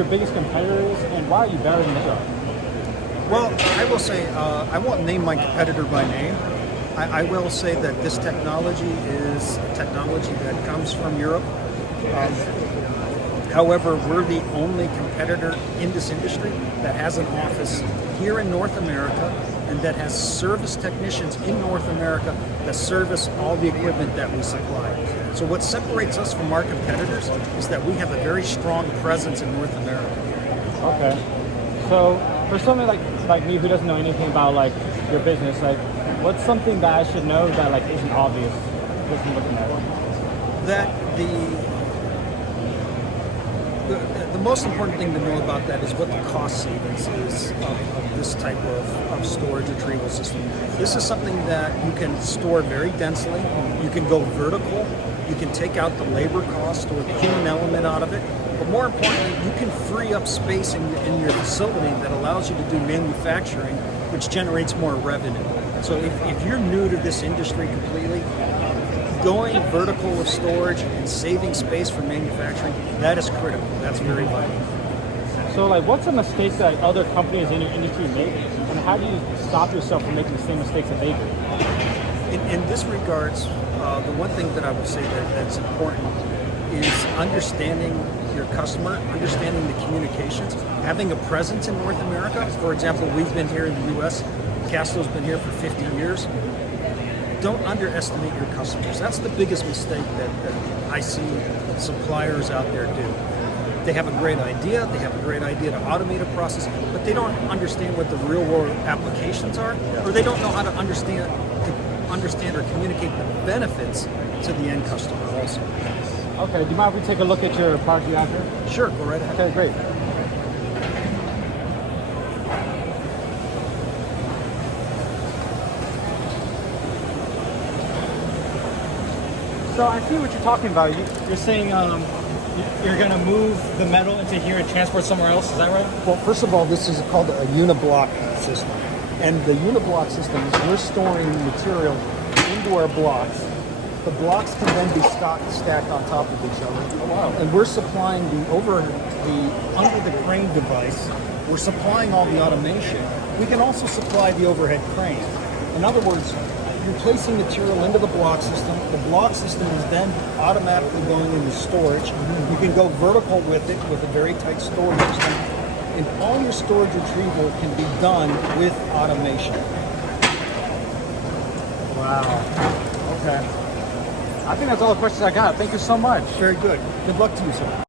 your biggest competitors, and why are you better than they are? Well, I will say, I won't name my competitor by name. I will say that this technology is technology that comes from Europe. However, we're the only competitor in this industry that has an office here in North America and that has service technicians in North America that service all the equipment that we supply. So what separates us from our competitors is that we have a very strong presence in North America. Okay. So for someone like me who doesn't know anything about like your business, like what's something that I should know that like isn't obvious just from looking at it? That the most important thing to know about that is what the cost savings is of this type of storage retrieval system. This is something that you can store very densely. You can go vertical. You can take out the labor cost or the human element out of it. But more importantly, you can free up space in your facility that allows you to do manufacturing, which generates more revenue. So if you're new to this industry completely, going vertical with storage and saving space for manufacturing, that is critical. That's very vital. So like what's a mistake that other companies in your industry make, and how do you stop yourself from making the same mistakes that they do? In this regards, the one thing that I would say that's important is understanding your customer, understanding the communications, having a presence in North America. For example, we've been here in the U.S. Kasto's been here for 50 years. Don't underestimate your customers. That's the biggest mistake that I see suppliers out there do. They have a great idea. They have a great idea to automate a process, but they don't understand what the real world applications are, or they don't know how to understand or communicate the benefits to the end customer also. Okay, do you mind if we take a look at your product you have here? Sure, go right ahead. Okay, great. So I see what you're talking about. You're saying you're going to move the metal into here and transport somewhere else. Is that right? Well, first of all, this is called a uniblock system. And the uniblock system is we're storing material into our blocks. The blocks can then be stacked on top of each other. Oh, wow. And we're supplying the under the crane device. We're supplying all the automation. We can also supply the overhead crane. In other words, you're placing material into the block system. The block system is then automatically going into storage. You can go vertical with it with a very tight storage system. And all your storage retrieval can be done with automation. Wow. Okay. I think that's all the questions I got. Thank you so much. Very good. Good luck to you, sir.